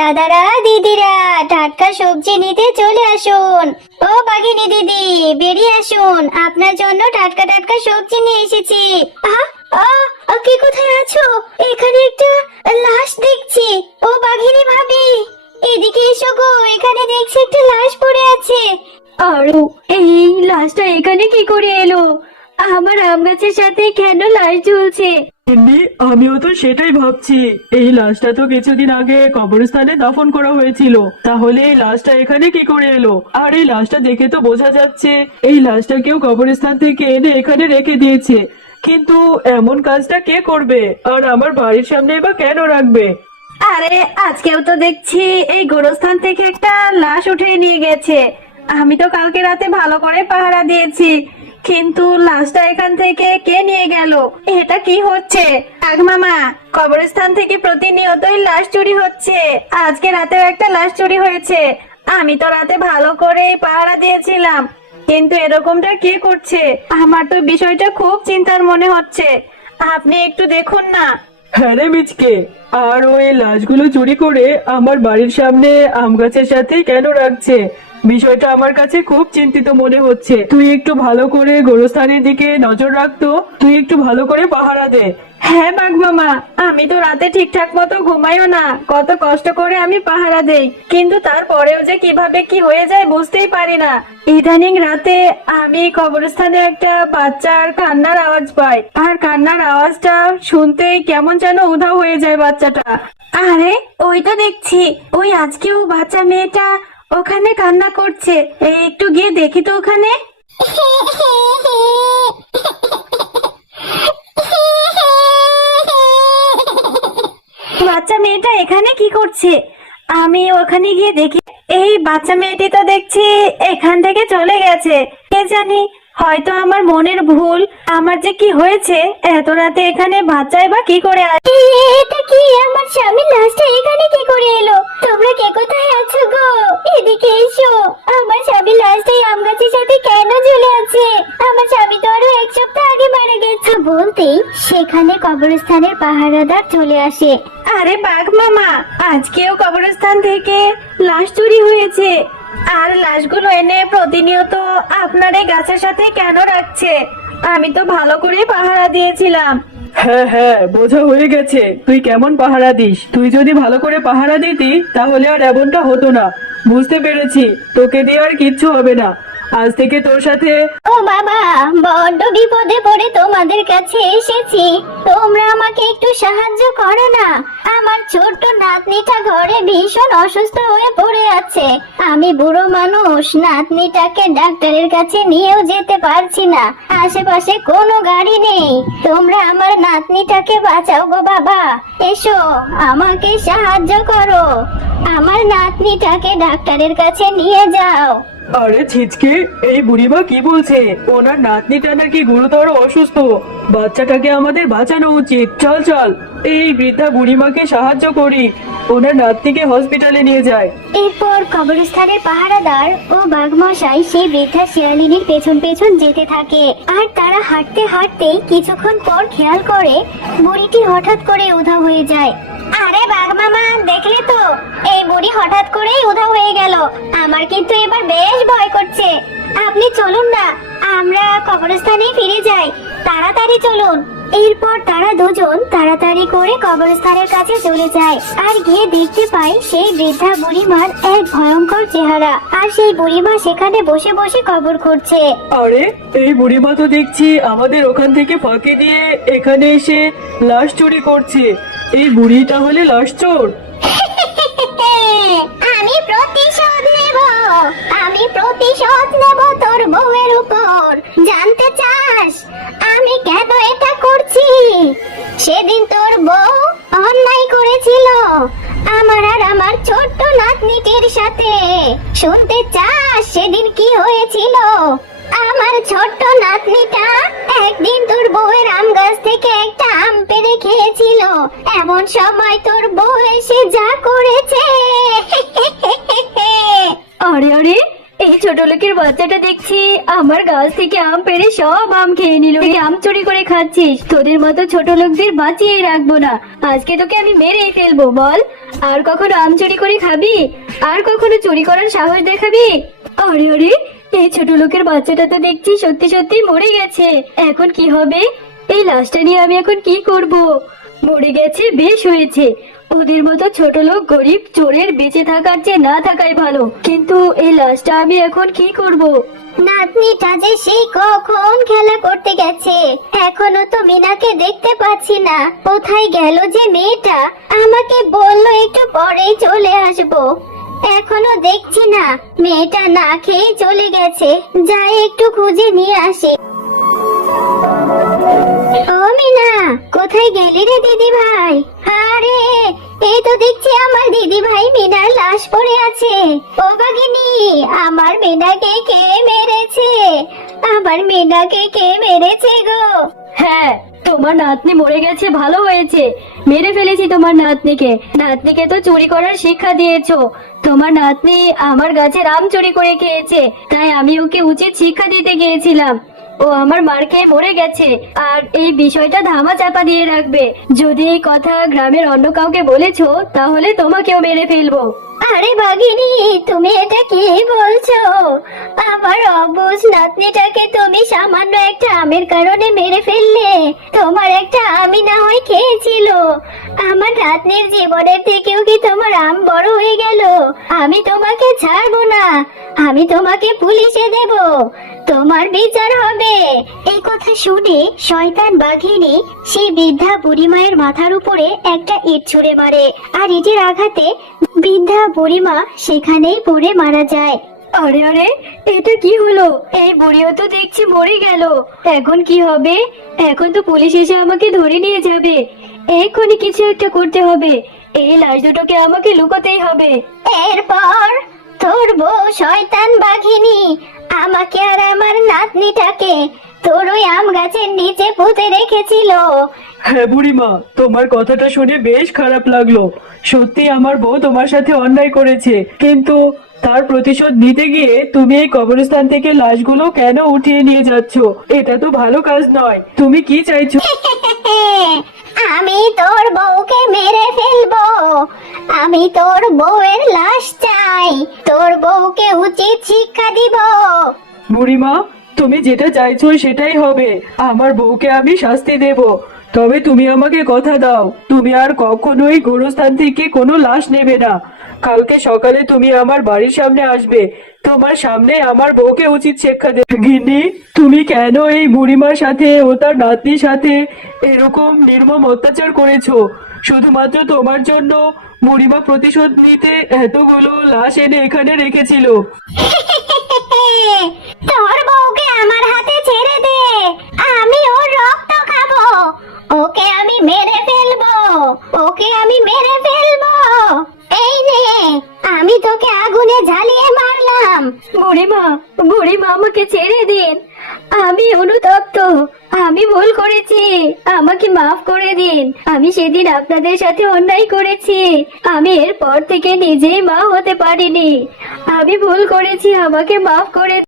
দাদারা দিদিরা টাটকা সবজি নিতে চলে আসুন। ও বাঘিনী দিদি বেরিয়ে আসুন, আপনার জন্য টাটকা টাটকা সবজি নিয়ে এসেছি। কি কোথায় আছো? এখানে একটা লাশ দেখছি। ও বাঘিনী ভাবি এদিকে এসো গো, এখানে দেখছি একটা লাশ পড়ে আছে। আরো এই লাশটা এখানে কি করে এলো? আমার আম গাছের সাথে কেন লাশ ঝুলছে? এমনি আমিও তো সেটাই ভাবছি। এই লাশটা তো কিছুদিন আগে কবরস্থানে দাফন করা হয়েছিল, তাহলে এই লাশটা এখানে কি করে এলো? আর এই লাশটা দেখে তো বোঝা যাচ্ছে এই লাশটা কেউ কবরস্থান থেকে এনে এখানে রেখে দিয়েছে। কিন্তু এমন কাজটা কে করবে? আর আমার বাড়ির সামনে বা কেন রাখবে? আরে আজকেও তো দেখছি এই গোরস্থান থেকে একটা লাশ উঠিয়ে নিয়ে গেছে। আমি তো কালকে রাতে ভালো করে পাহারা দিয়েছি, কিন্তু লাশটা এখান থেকে কে নিয়ে গেল? এটা কি হচ্ছে? আগ মামা, কবরস্থান থেকে প্রতিনিয়তই লাশ চুরি হচ্ছে। আজকে রাতেও একটা লাশ চুরি হয়েছে। আমি তো রাতে ভালো করে পাহারা দিয়েছিলাম, কিন্তু এরকমটা কে করছে? আমার তো বিষয়টা খুব চিন্তার মনে হচ্ছে। আপনি একটু দেখুন না। হ্যাঁ রে মিচকে, আর ওই লাশগুলো চুরি করে আমার বাড়ির সামনে আম গাছের সাথে কেন রাখছে? বিষয়টা আমার কাছে খুব চিন্তিত মনে হচ্ছে। তুই একটু ভালো করে গোরস্থানের দিকে নজর রাখতো, তুই একটু ভালো করে পাহারা দে। হ্যাঁ বাঘ মামা, আমি তো রাতে ঠিকঠাক মতো ঘুমাইও না, কত কষ্ট করে আমি পাহারা দেই, কিন্তু তারপরেও যে কিভাবে কি হয়ে যায় বুঝতেই পারি না। ইদানিং রাতে আমি কবরস্থানে একটা বাচ্চার কান্নার আওয়াজ পাই, আর কান্নার আওয়াজটা শুনতেই কেমন যেন উধাও হয়ে যায় বাচ্চাটা। আরে ওই তো দেখছি, ওই আজকেও বাচ্চা মেয়েটা ওখানে কান্না করছে। এই একটু গিয়ে দেখি তো ওখানে। বাচ্চা মেয়েটা এখানে কি করছে? আমি ওখানে গিয়ে দেখি। এই বাচ্চা মেয়েটি তো দেখছি এখান থেকে চলে গেছে। কে জানি, হয়তো আমার মনের ভুল। আমার যে কি হয়েছে, এত রাতে এখানে বাচ্চাই বা কি করে আসে? এটা কি? আমার স্বামীর লাশটা এখানে কি করে এলো? তোমরা কে কোথায় আছো গো? এদিকে এসো। আমার স্বামীর লাশটা আম গাছের সাথে কেন ঝুলে আছে? আমার স্বামী তো আরো 1 সপ্তাহ আগে মারা গেছে। বলতেই সেখানে কবরস্থানের পাহারাদার চলে আসে। আরে বাঘ মামা, আজকেও কবরস্থান থেকে লাশ চুরি হয়েছে। আর লাশগুলো এনে প্রতিনিয়ত আপনার এই গাছের সাথে কেন রাখছে? আমি তো ভালো করে পাহারা দিয়েছিলাম। হ্যাঁ হ্যাঁ, বোঝা হয়ে গেছে তুই কেমন পাহারা দিস। তুই যদি ভালো করে পাহারা দিতি তাহলে আর এমনটা হতো না। বুঝতে পেরেছি, তোকে দিয়ে আর কিচ্ছু হবে না। আজ থেকে তোর সাথে ও বাবা, বড্ড বিপদে পড়ে তোমাদের কাছে এসেছি। তোমরা আমাকে একটু সাহায্য করো না। আমার ছোট্ট নাতনিটা ঘরে ভীষণ অসুস্থ হয়ে পড়ে আছে। আমি বুড়ো মানুষ, নাতনিটাকে ডাক্তারের কাছে নিয়েও যেতে পারছি না। আশেপাশে কোনো গাড়ি নেই। তোমরা আমার নাতনিটাকে বাঁচাও গো বাবা। এসো, আমাকে সাহায্য করো। আমার নাতনিটাকে ডাক্তারের কাছে নিয়ে যাও। আরে ছিচকে, এই বুড়িমা কি বলছে? ওনার নাতনিটা নাকি গুরুতর অসুস্থ। বাচ্চাটাকে আমাদের বাঁচানো উচিত। চল চল, এই বৃদ্ধা বুড়িমাকে সাহায্য করি, ওনার নাতনিকে হসপিটালে নিয়ে যায়। এরপর কবরস্থানের পাহারাদার ও বাঘমশাই সেই বৃদ্ধা শিয়ালিনীর পেছন পেছন যেতে থাকে। আর তারা হাঁটতে হাঁটতেই কিছুক্ষণ পর খেয়াল করে বুড়িটি হঠাৎ করে উধাও হয়ে যায়। আরে বাঘ মামা, দেখলে তো, এই বুড়ি হঠাৎ করেই উধাও হয়ে গেল। আমার কিন্তু এবার বেশ ভয় করছে। আপনি চলুন না, আমরা কবরস্থানেই ফিরে যাই। তাড়াতাড়ি চলুন। এরপর তারা দুজন তাড়াতাড়ি করে কবরস্থানের কাছে চলে যায়, আর গিয়ে দেখতে পায় সেই বৃদ্ধা বুড়িমার এক ভয়ঙ্কর চেহারা। আর সেই বুড়িমা সেখানে বসে বসে কবর করছে। আরে এই বুড়িমা তো দেখছি আমাদের ওখান থেকে ফাঁকি দিয়ে এখানে এসে লাশ চুরি করছে। এই বুড়ি তাহলে লাশ চোর? আমি প্রতিশোধ নেব। আমি প্রতিশোধ নেব তোর বউয়ের উপর। জানতে চাস আমি কেন এটা করছি? সেদিন তোর বউ অন্যায় করেছিল আমার আর আমার ছোট্ট নাতনিটির সাথে। শুনতে চাস সেদিন কি হয়েছিল? আমার ছোট্ট নাতনিটা একদিন তোর বউয়ের আম গাছ থেকে একটা আম পেড়ে খেয়েছিল। এমন সময় তোর বউ এসে যা করেছে। আরে আরে, এই ছোট লোকের বাচ্চাটা দেখছি আমার গাছ থেকে আম পেড়ে সব আম খেয়ে নিল। তুই আম চুরি করে খাচ্ছিস, তোদের মতো ছোট লোকদের বাঁচিয়ে রাখবো না। আজকে তোকে আমি মেরেই ফেলবো। বল, আর কখনো আম চুরি করে খাবি? আর কখনো চুরি করার সাহস দেখাবি? আরে আরে, এই ছোট লোকের বাচ্চাটা তো দেখছি সত্যি সত্যি মরে গেছে। এখন কি হবে? এই লাশটা নিয়ে আমি এখন কি করব? মরে গেছে, বেশ হয়েছে। ওদের মতো ছোট লোক গরিব চোরের বেঁচে থাকার চেয়ে না থাকাই ভালো। কিন্তু এই লাশটা আমি এখন কি করব? নাতনিটা যে সেই কখন খেলা করতে গেছে, এখনো তো মিনাকে দেখতে পাচ্ছি না। কোথায় গেল যে মেয়েটা? আমাকে বললো একটু পরেই চলে আসবো, এখনো দেখছি না। মেয়েটা না খেয়ে চলে গেছে, যাই একটু খুঁজে নিয়ে আসি। ও মিনা, কোথায় গেলি রে দিদি ভাই? আরে, এই তো দেখছি আমার দিদি ভাই মিনার লাশ পড়ে আছে। ও বাগিনী, আমার মিনাকে কে মেরেছে? আমার মিনাকে কে মেরেছে গো? হ্যাঁ, তোমার নাতনি মরে গেছে, ভালো হয়েছে। মেরে ফেলেছি তোমার নাতনিকে। নাতনিকে তো চুরি করার শিক্ষা দিয়েছো। তোমার নাতনি আমার গাছের আম চুরি করে খেয়েছে, তাই আমি ওকে উচিত শিক্ষা দিতে গিয়েছিলাম। ও আমার মার খেয়ে মরে গেছে, আর এই বিষয়টা ধামা চাপা দিয়ে রাখবে। যদি এই কথা গ্রামের অন্য কাউকে বলেছো, তাহলে তোমাকেও মেরে ফেলবো। আরে বাঘিনী, তুমি এটা কি বলছো? আমার অবুঝ নাতনিটাকে তুমি সামান্য একটা আমের কারণে মেরে ফেললে। তোমার একটা আমি না হয় খেয়েছিল, আমার নাতনির জীবনের থেকেও কি তোমার আম বড় হয়ে গেল? আমি তোমাকে ছাড়বো না, আমি তোমাকে পুলিশে দেব, তোমার বিচার হবে। এই কথা শুনে শয়তান বাঘিনী সেই বৃদ্ধা বুড়িমায়ের মাথার উপরে একটা ইট ছুঁড়ে মারে, আর ইটের আঘাতে বৃদ্ধা বুড়িমা সেখানেই পড়ে মারা যায়। আরে আরে, এটা কি হলো? এই বুড়িও তো দেখছি মরে গেল। এখন কি হবে? এখন তো পুলিশ এসে আমাকে ধরে নিয়ে যাবে। এক্ষুনি কিছু একটা করতে হবে। এই লাশ দুটোকে আমাকে লুকোতেই হবে। এরপর তোর বউ শয়তান বাঘিনী আমাকে আর আমার নাতনিটাকে তোর ওই আম গাছের নিচে পুঁতে রেখেছিল। হ্যাঁ বুড়িমা, তোমার কথাটা শুনে বেশ খারাপ লাগলো। সত্যি আমার বউ তোমার সাথে অন্যায় করেছে, কিন্তু তার প্রতিশোধ নিতে গিয়ে তুমি এই কবরস্থান থেকে লাশগুলো কেন উঠিয়ে নিয়ে যাচ্ছ? এটা তো ভালো কাজ নয়। তুমি কি চাইছো? আমি তোর বউকে মেরে ফেলবো। আমি তোর বউয়ের লাশ চাই, তোর বউকে উচিত শিক্ষা দিব। বুড়িমা, তুমি যেটা চাইছো সেটাই হবে। আমার বউকে আমি শাস্তি দেব। তবে তুমি আমাকে কথা দাও, তুমি আর কখনোই গোরস্থান থেকে কোনো লাশ নেবে না। কালকে সকালে তুমি আমার বাড়ির সামনে আসবে, তোমার সামনে আমার বউকে উচিত শিক্ষা দেবে। গিন্নি, তুমি কেন এই বুড়িমার সাথে ও তার নাতনির সাথে এরকম নির্মম অত্যাচার করেছো? শুধুমাত্র তোমার জন্য বুড়িমা প্রতিশোধ নিতে এতগুলো লাশ এনে এখানে রেখেছিল। তোর বউকে আমার হাতে ছেড়ে দে, আমি ওর রক্ত খাবো। ওকে আমি মেরে ফেলবো, ওকে আমি মেরে ফেলবো। এই নে, আমি তোকে আগুনে জ্বালিয়ে মারলাম। বুড়িমা, বুড়িমা আমাকে ছেড়ে দিন, আমি অনুতপ্ত। আমি ভুল করেছি, আমাকে মাফ করে দিন। আমি সেদিন আপনাদের সাথে অন্যায় করেছি। আমি এরপর থেকে নিজেই মা হতে পারিনি। আমি ভুল করেছি, আমাকে মাফ করে